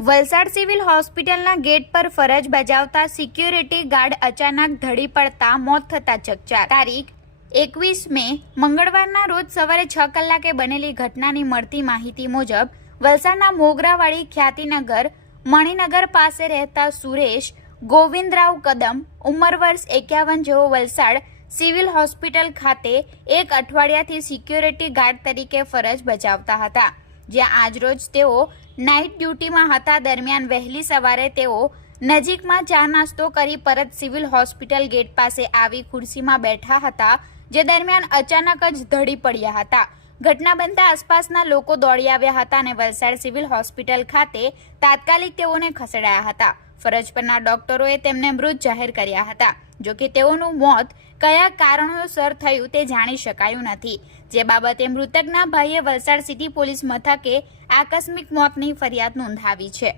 Valsad civil હોસ્પિટલના gate પર ફરજ બજાવતા સિક્યુરિટી ગાર્ડ અચાનક ઢળી પડતા મોત થતા ચકચાર। તારીખ 21 મે મંગળવારના રોજ સવારે 6 કલાકે બનેલી ઘટનાની મળતી માહિતી મુજબ વલસાડના મોગરાવાડી ખ્યાતિનગર મણિનગર પાસે રહેતા સુરેશ ગોવિંદરાવ કદમ ઉંમર વર્ષ 51 જેઓ વલસાડ સિવિલ હોસ્પિટલ ખાતે એક અઠવાડિયાથી સિક્યુરિટી ગાર્ડ તરીકે ફરજ બજાવતા હતા, જ્યાં આજરોજ તેઓ નાઇટ ડ્યુટીમાં હતા। દરમિયાન વહેલી સવારે તેઓ નજીકમાં ચા નાસ્તો કરી પરત સિવિલ હોસ્પિટલ ગેટ પાસે આવી ખુરશીમાં બેઠા હતા, જે દરમિયાન અચાનક જ ઢળી પડ્યા હતા। ઘટના બનતા આસપાસના લોકો દોડી આવ્યા હતા અને વલસાડ સિવિલ હોસ્પિટલ ખાતે તાત્કાલિક તેઓને ખસેડાયા હતા। ફરજ પરના ડોક્ટરોએ તેમને મૃત જાહેર કર્યા હતા, જોકે તેઓનું મોત કયા કારણોસર થયું તે જાણી શકાયું નથી, જે બાબતે મૃતકના ભાઈએ વલસાડ સિટી પોલીસ મથકે આકસ્મિક મોતની ફરિયાદ નોંધાવી છે।